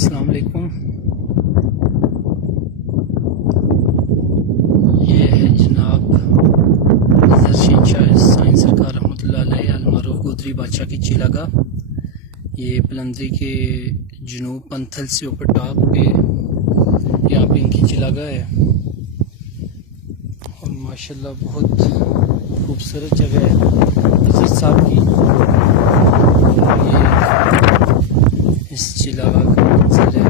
अस्सलाम वालेकुम। ये है जनाब शहनशाह साइंस सरकार रहमतुल्लाह अलैह अलमारूफ गोदरी बादशाह की चिलागा। ये पलंदरी के जुनूब पंथल से ऊपर टॉप पे यहाँ पे इनकी चिलागा है और माशाल्लाह बहुत खूबसूरत जगह है हज़रत साहब की। ये इस चिलागा का मंजर है,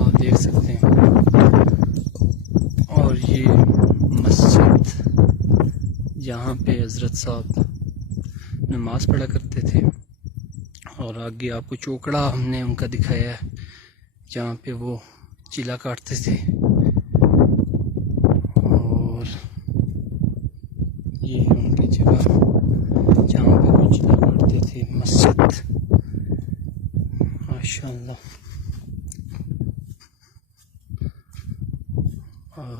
आप देख सकते हैं। और ये मस्जिद जहाँ पे हज़रत साहब नमाज पढ़ा करते थे, और आगे आपको चौकड़ा हमने उनका दिखाया है जहाँ पे वो चिला काटते थे। और ये उनकी जगह जहाँ पे वो चिला काटते थे, मस्जिद माशाअल्लाह। और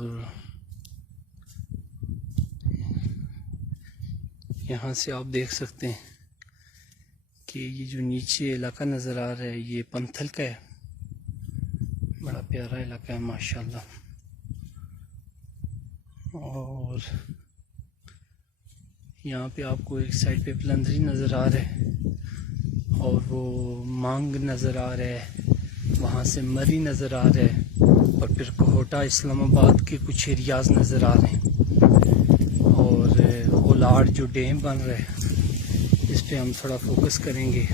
यहाँ से आप देख सकते हैं कि ये जो नीचे इलाका नज़र आ रहा है ये पंथल का है। बड़ा प्यारा इलाका है माशाअल्लाह। और यहाँ पे आपको एक साइड पे पलंदरी नज़र आ रहा है और वो मांग नज़र आ रहा है, वहाँ से मरी नज़र आ रहा है और फिर कोहटा इस्लामाबाद के कुछ एरियाज़ नज़र आ रहे हैं। और ओलाड जो डैम बन रहा है इस पे हम थोड़ा फोकस करेंगे।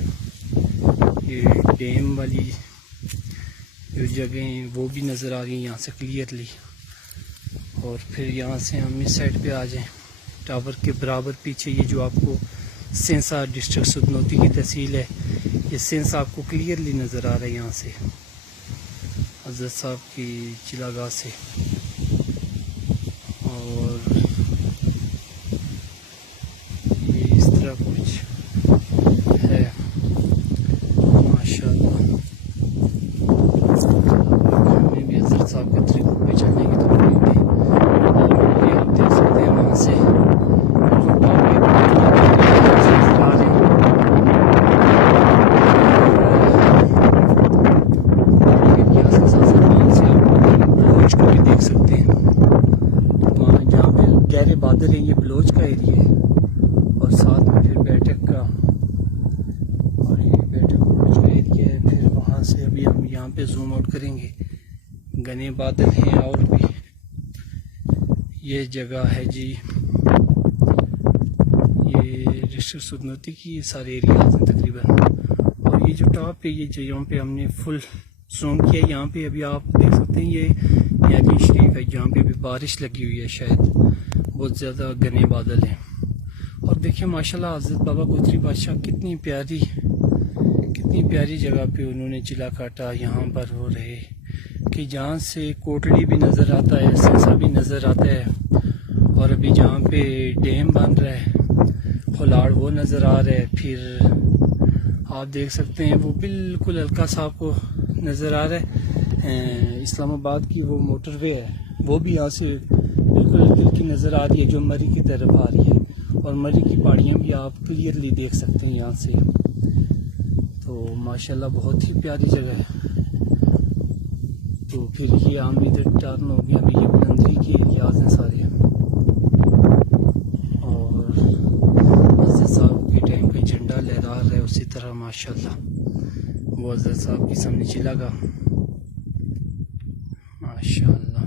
ये डैम वाली जो जगह हैं वो भी नज़र आ रही हैं यहाँ से क्लियरली। और फिर यहाँ से हम इस साइड पे आ जाएं, टावर के बराबर पीछे ये जो आपको सेंसा डिस्ट्रिक्ट सुदनौती की तहसील है, ये सेंसा आपको क्लियरली नज़र आ रहा है यहाँ से हज़रत साहब की चिलागाह से। और ये इस तरह कुछ है माशाअल्लाह। हमें भी हज़रत साहब के तरीकों पे चलने की तौफीक दी। और ये आप देख सकते हैं वहाँ से देख सकते हैं वहाँ जहाँ पे गहरे बादल हैं, ये बलोच का एरिया है। और साथ में फिर बैठक का, और ये बैठक बलोच का एरिया है। फिर वहाँ से अभी हम यहाँ पे जूम आउट करेंगे, घने बादल हैं। और भी ये जगह है जी, ये डिस्ट्रिक्ट सुदनौती की ये सारे एरियाज हैं तकरीबन। और ये जो टॉप है, ये जो यहाँ पे हमने फुल जूम किया, यहाँ पे अभी आप देख सकते हैं ये यानी शरीफ है जहाँ पे अभी बारिश लगी हुई है, शायद बहुत ज़्यादा घने बादल हैं। और देखिए माशाल्लाह हज़रत बाबा गोदरी बादशाह कितनी प्यारी जगह पे उन्होंने चिला काटा। यहाँ पर वो रहे कि जहाँ से कोटली भी नज़र आता है, सेंसा भी नज़र आता है। और अभी जहाँ पे डैम बन रहा है खोलाड़ वो नज़र आ रहा है। फिर आप देख सकते हैं वो बिल्कुल हल्का सा आपको नज़र आ रहा है इस्लामाबाद की वो मोटरवे है, वो भी यहाँ से बिल्कुल हल्की नज़र आ रही है जो मरी की तरफ आ रही है। और मरी की पहाड़ियाँ भी आप क्लियरली देख सकते हैं यहाँ से। तो माशाल्लाह बहुत ही प्यारी जगह है। तो फिर ये हम इधर टर्न हो गया, अभी ये पलंदरी के एरियाज हैं सारे। और हज़रत साहब के टाइम पे झंडा लहरा रहा है उसी तरह माशाल्लाह वो हज़रत साहब की सामने चिलागा माशाल्लाह।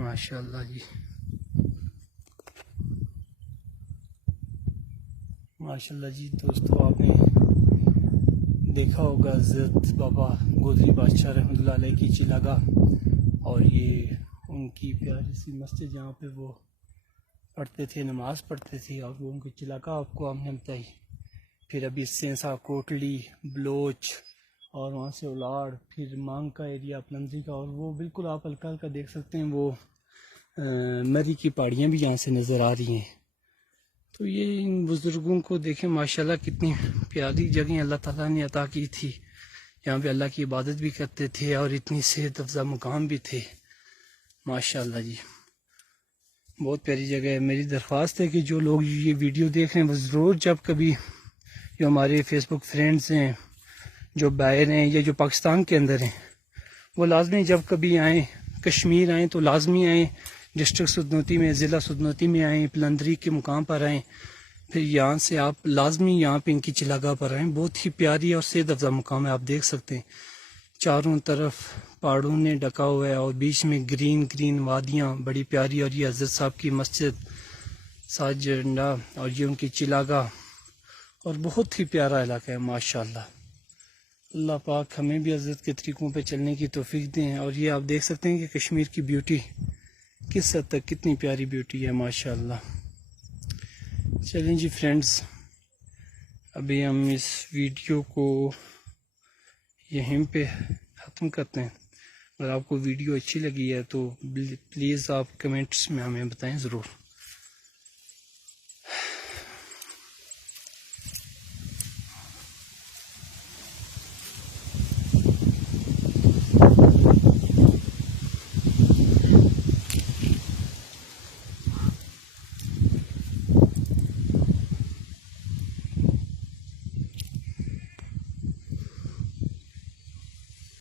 माशाल्लाह जी माशाल्लाह जी। दोस्तों आपने देखा होगा हज़रत बाबा गोदरी बादशाह रहमतुल्लाह अलैह की चिलागा, और ये उनकी प्यारी सी मस्जिद जहाँ पे वो पढ़ते थे, नमाज पढ़ते थे। और वो उनकी चिलागा आपको हमने बताई। फिर अभी सेंसा, कोटली, बलोच और वहाँ से उलाड़, फिर मांग का एरिया पलंदरी का। और वो बिल्कुल आप हल्का हल्का देख सकते हैं वो मरी की पहाड़ियाँ भी यहाँ से नज़र आ रही हैं। तो ये इन बुज़ुर्गों को देखें माशाल्लाह कितनी प्यारी जगह अल्लाह ताला ने अता की थी। यहाँ पे अल्लाह की इबादत भी करते थे और इतनी सेहत अफ़ज़ा मुकाम भी थे माशाल्लाह जी। बहुत प्यारी जगह है। मेरी दरख्वास्त है कि जो लोग ये वीडियो देख रहे हैं वो ज़रूर जब कभी, जो हमारे फेसबुक फ्रेंड्स हैं जो बाहर हैं या जो पाकिस्तान के अंदर हैं, वो लाजमी जब कभी आएँ, कश्मीर आएँ तो लाजमी आएँ, डिस्ट्रिक्ट सुदनौती में, ज़िला सुदनौती में आएँ, पलंदरी के मुकाम पर आएँ। फिर यहाँ से आप लाजमी यहाँ पे इनकी चिलागाह पर आएँ। बहुत ही प्यारी और सेहत अफ़ज़ा मुकाम है। आप देख सकते हैं चारों तरफ पहाड़ों ने ढका हुआ है और बीच में ग्रीन ग्रीन वादियाँ बड़ी प्यारी। और ये हज़रत साहब की मस्जिद, सात झंडा, और ये उनकी चिलागाह, और बहुत ही प्यारा इलाका है माशाल्लाह। अल्लाह पाक हमें भी हज़रत के तरीक़ों पे चलने की तौफीक दें। और ये आप देख सकते हैं कि कश्मीर की ब्यूटी किस हद तक, कितनी प्यारी ब्यूटी है माशाल्लाह। चलें जी फ्रेंड्स, अभी हम इस वीडियो को यहीं पे ख़त्म करते हैं। अगर आपको वीडियो अच्छी लगी है तो प्लीज़ आप कमेंट्स में हमें बताएं ज़रूर।